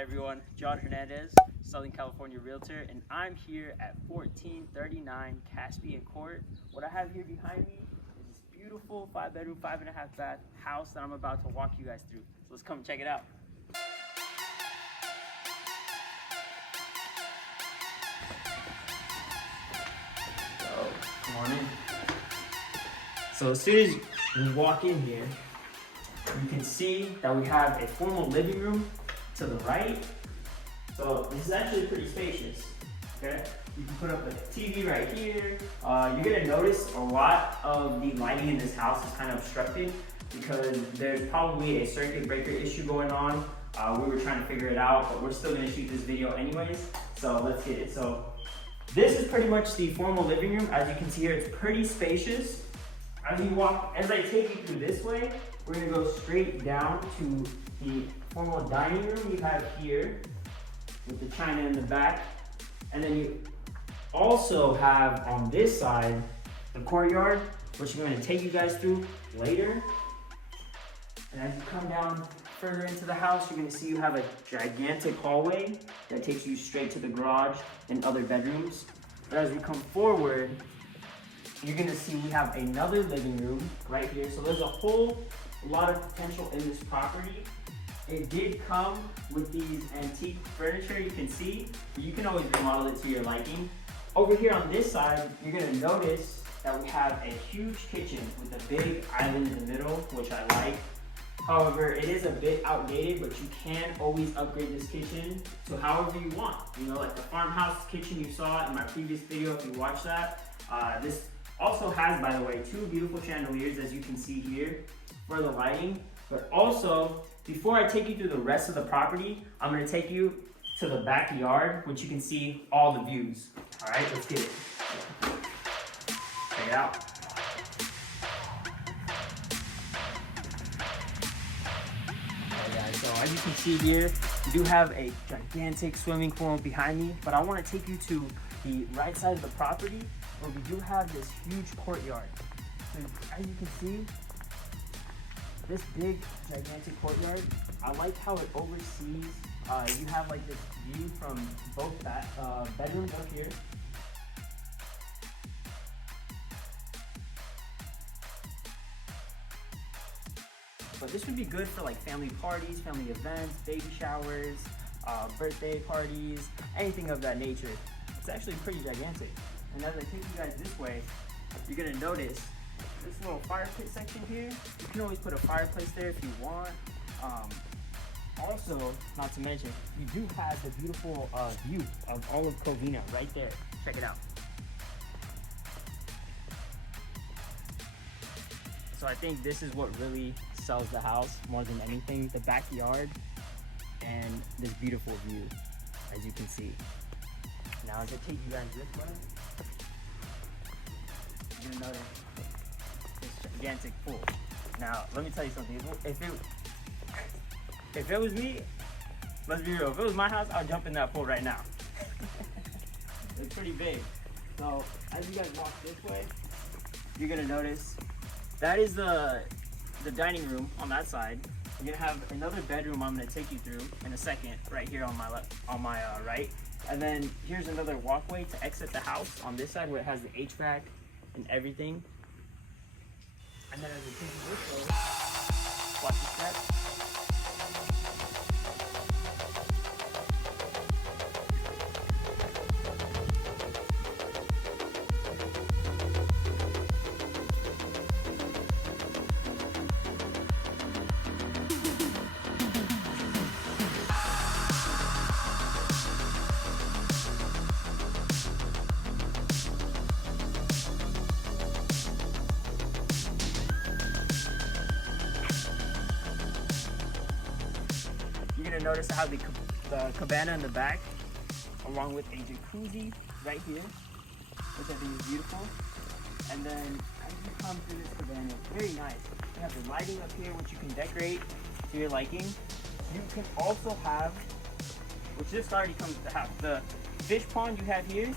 everyone, Hernandez, Southern California realtor, and I'm here at 1439 Caspian Court. What I have here behind me is this beautiful 5-bedroom, 5.5 bath house that I'm about to walk you guys through. So let's come check it out. So, come on in. So as soon as we walk in here, you can see that we have a formal living room to the right. So this is actually pretty spacious, okay? You can put up a TV right here. You're gonna notice a lot of the lighting in this house is kind of obstructed because there's probably a circuit breaker issue going on. We were trying to figure it out, but we're still gonna shoot this video anyways. So let's get it. So this is pretty much the formal living room. As you can see here, it's pretty spacious. As I take you through this way, we're gonna go straight down to the formal dining room you have here with the china in the back. And then you also have on this side, the courtyard, which I'm gonna take you guys through later. And as you come down further into the house, you're gonna see you have a gigantic hallway that takes you straight to the garage and other bedrooms. But as we come forward, you're gonna see we have another living room right here. So there's a whole lot of potential in this property. It did come with these antique furniture, you can see, but you can always remodel it to your liking. Over here on this side, you're gonna notice that we have a huge kitchen with a big island in the middle, which I like. However, it is a bit outdated, but you can always upgrade this kitchen to however you want. You know, like the farmhouse kitchen you saw in my previous video, if you watched that. This also has, by the way, 2 beautiful chandeliers, as you can see here, for the lighting. But also, before I take you through the rest of the property, I'm gonna take you to the backyard, which you can see all the views. All right, let's get it. Check it out. So as you can see here, we do have a gigantic swimming pool behind me, but I wanna take you to the right side of the property where we do have this huge courtyard. So as you can see, this big, gigantic courtyard, I like how it oversees, you have like this view from both bedrooms up here. But this would be good for like family parties, family events, baby showers, birthday parties, anything of that nature. It's actually pretty gigantic. And as I take you guys this way, you're gonna notice this little fire pit section here. You can always put a fireplace there if you want. Also, not to mention, you do have the beautiful view of all of Covina right there. Check it out. So I think this is what really sells the house more than anything, the backyard and this beautiful view, as you can see. Now as I take you guys this way, you're gonna notice this gigantic pool. Now, let me tell you something. If it was me, let's be real, if it was my house, I'd jump in that pool right now. It's pretty big. So, as you guys walk this way, you're gonna notice that is the dining room on that side. You're gonna have another bedroom I'm gonna take you through in a second, right here on my right. And then here's another walkway to exit the house on this side where it has the HVAC and everything. And then as we take you this way, watch the steps. You're gonna notice I have the cabana in the back, along with a jacuzzi right here, which I think is beautiful. And then as you come through this cabana, it's very nice. You have the lighting up here, which you can decorate to your liking. You can also have, which this already comes to have, the fish pond you have here,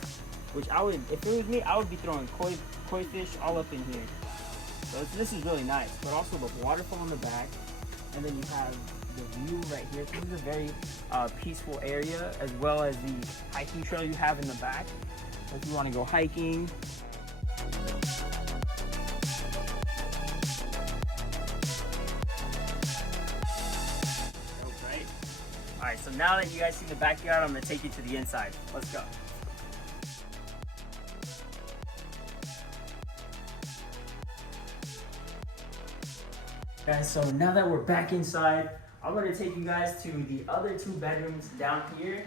which I would, if it was me, I would be throwing koi fish all up in here. So this is really nice. But also the waterfall in the back, and then you have the view right here. This is a very peaceful area, as well as the hiking trail you have in the back. So if you want to go hiking. Right? All right, so now that you guys see the backyard, I'm gonna take you to the inside. Let's go. Guys, so now that we're back inside, I'm gonna take you guys to the other 2 bedrooms down here.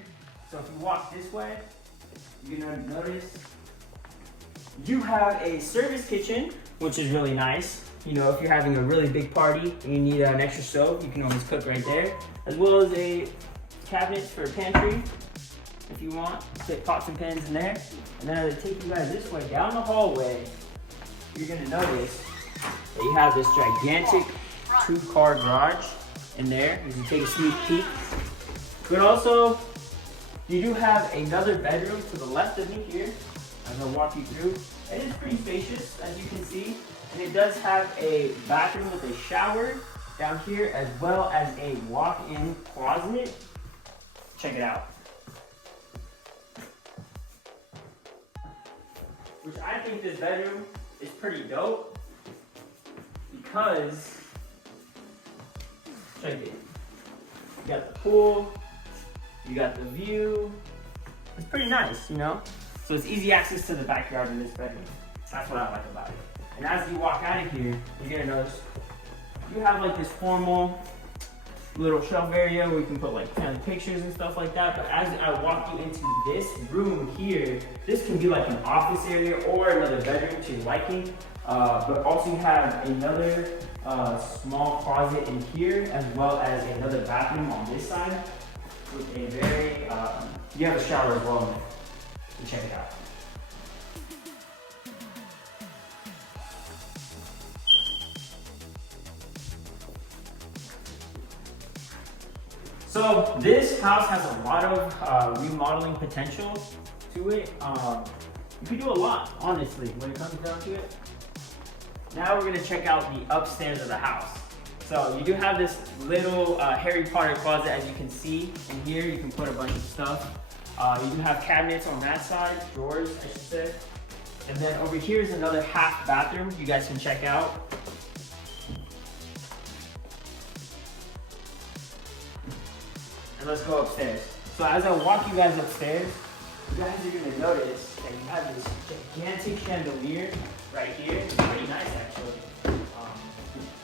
So if you walk this way, you're gonna notice you have a service kitchen, which is really nice. You know, if you're having a really big party and you need an extra stove, you can always cook right there. As well as a cabinet for a pantry, if you want. Put pots and pans in there. And then I'm gonna take you guys this way, down the hallway. You're gonna notice that you have this gigantic 2-car garage in there. You can take a sneak peek. But also, you do have another bedroom to the left of me here. I'm gonna walk you through. It is pretty spacious, as you can see. And it does have a bathroom with a shower down here, as well as a walk-in closet. Check it out. Which I think this bedroom is pretty dope, because check it. You got the pool, you got the view. It's pretty nice, you know? So it's easy access to the backyard in this bedroom. That's what I like about it. And as you walk out of here, you're gonna notice you have like this formal little shelf area where you can put like family pictures and stuff like that. But as I walk you into this room here, this can be like an office area or another bedroom to your liking. But also you have another small closet in here, as well as another bathroom on this side with a very, you have a shower as well in there. So check it out. So this house has a lot of remodeling potential to it. You can do a lot, honestly, when it comes down to it. Now we're gonna check out the upstairs of the house. So you do have this little Harry Potter closet, as you can see. In here, you can put a bunch of stuff. You do have cabinets on that side, drawers, I should say. And then over here is another half bathroom you guys can check out. And let's go upstairs. So as I walk you guys upstairs, you guys are gonna notice that you have this gigantic chandelier right here. It's pretty nice, actually.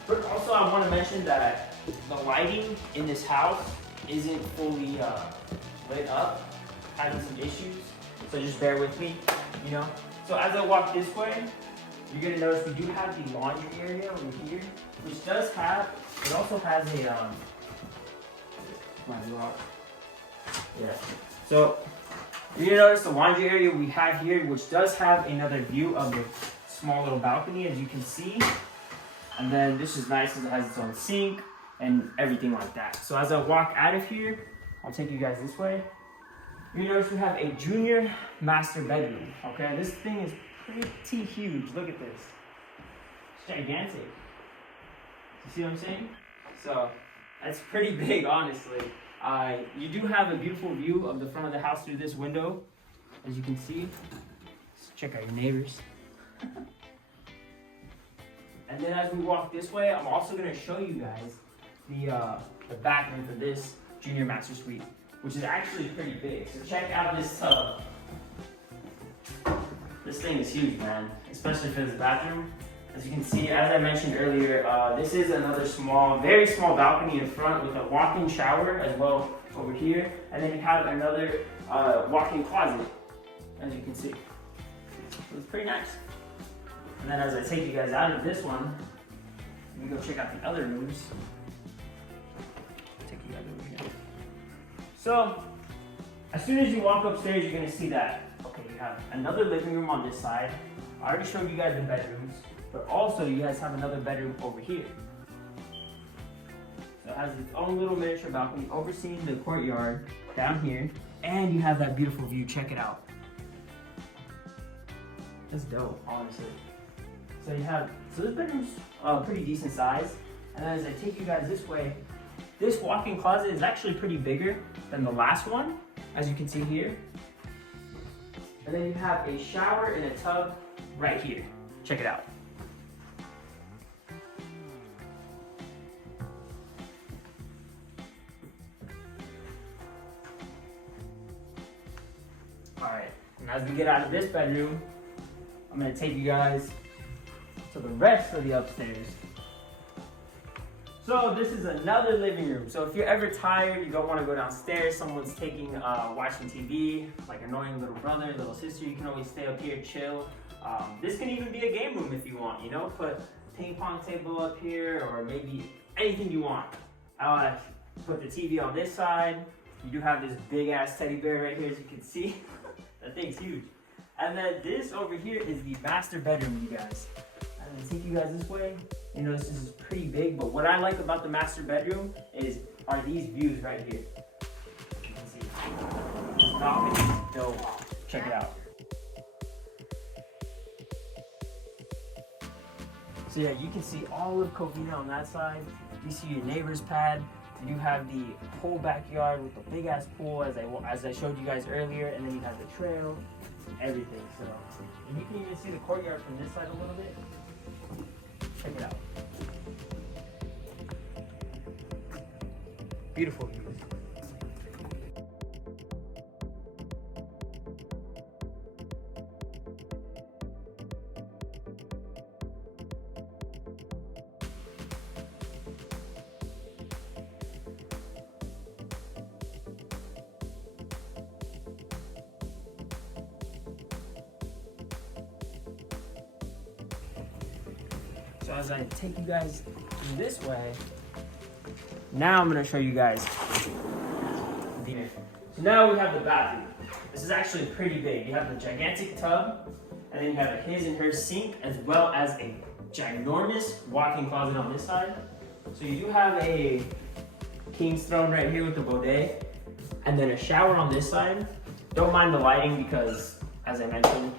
But also I wanna mention that the lighting in this house isn't fully lit up. Having some issues, so just bear with me, you know. So as I walk this way, you're gonna notice we do have the laundry area over here, which does have, it also has a, yeah. So you're gonna notice the laundry area we have here, which does have another view of the small little balcony, as you can see. And then this is nice because it has its own sink and everything like that. So as I walk out of here, I'll take you guys this way. You notice we have a junior master bedroom, okay? This thing is pretty huge. Look at this. It's gigantic. You see what I'm saying? So that's pretty big, honestly. You do have a beautiful view of the front of the house through this window, as you can see. Let's check out your neighbors. And then as we walk this way, I'm also gonna show you guys the bathroom for this junior master suite, which is actually pretty big. So check out this tub. This thing is huge, man, especially for this bathroom. As you can see, as I mentioned earlier, this is another small, very small balcony in front with a walk-in shower as well over here. And then you have another walk-in closet, as you can see. So it's pretty nice. And then as I take you guys out of this one, we go check out the other rooms. Take you guys over here. So, as soon as you walk upstairs, you're gonna see that, okay, you have another living room on this side. I already showed you guys the bedrooms, but also you guys have another bedroom over here. So it has its own little miniature balcony overseeing the courtyard down here, and you have that beautiful view. Check it out. That's dope, honestly. So you have, so this bedroom's pretty decent size. And then as I take you guys this way, this walk-in closet is actually pretty bigger than the last one, as you can see here. And then you have a shower and a tub right here. Check it out. All right, and as we get out of this bedroom, I'm gonna take you guys to the rest of the upstairs. So this is another living room. So if you're ever tired, you don't want to go downstairs, someone's watching TV, like annoying little brother, little sister, you can always stay up here, chill. This can even be a game room if you want, you know, put a ping pong table up here or maybe anything you want. Put the TV on this side. You do have this big ass teddy bear right here, as you can see. That thing's huge. And then this over here is the master bedroom, you guys. I'm gonna take you guys this way. You know, this is pretty big, but what I like about the master bedroom are these views right here. You can see. This balcony is dope. Check it out. So yeah, you can see all of Covina on that side. You see your neighbor's pad. You have the whole backyard with the big ass pool as I showed you guys earlier, and then you have the trail, everything. So, and you can even see the courtyard from this side a little bit. Check it out. Beautiful views. So as I take you guys this way, now I'm gonna show you guys the. So now we have the bathroom. This is actually pretty big. You have the gigantic tub, and then you have a his and her sink, as well as a ginormous walk-in closet on this side. So you do have a king's throne right here with the bidet, and then a shower on this side. Don't mind the lighting because, as I mentioned,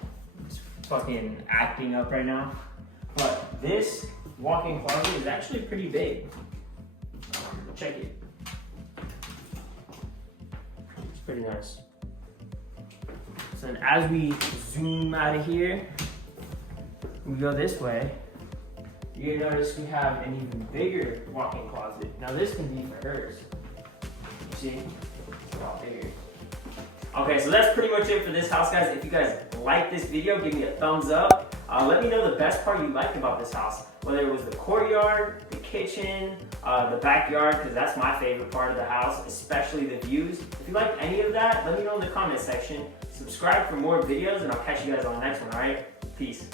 it's fucking acting up right now. But this walk-in closet is actually pretty big. Check it. It's pretty nice. So then as we zoom out of here, we go this way, you're gonna notice we have an even bigger walk-in closet. Now this can be for hers. You see? It's a lot bigger. Okay, so that's pretty much it for this house, guys. If you guys like this video, give me a thumbs up. Let me know the best part you liked about this house, whether it was the courtyard, the kitchen, the backyard, because that's my favorite part of the house, especially the views. If you liked any of that, let me know in the comment section. Subscribe for more videos, and I'll catch you guys on the next one, all right? Peace.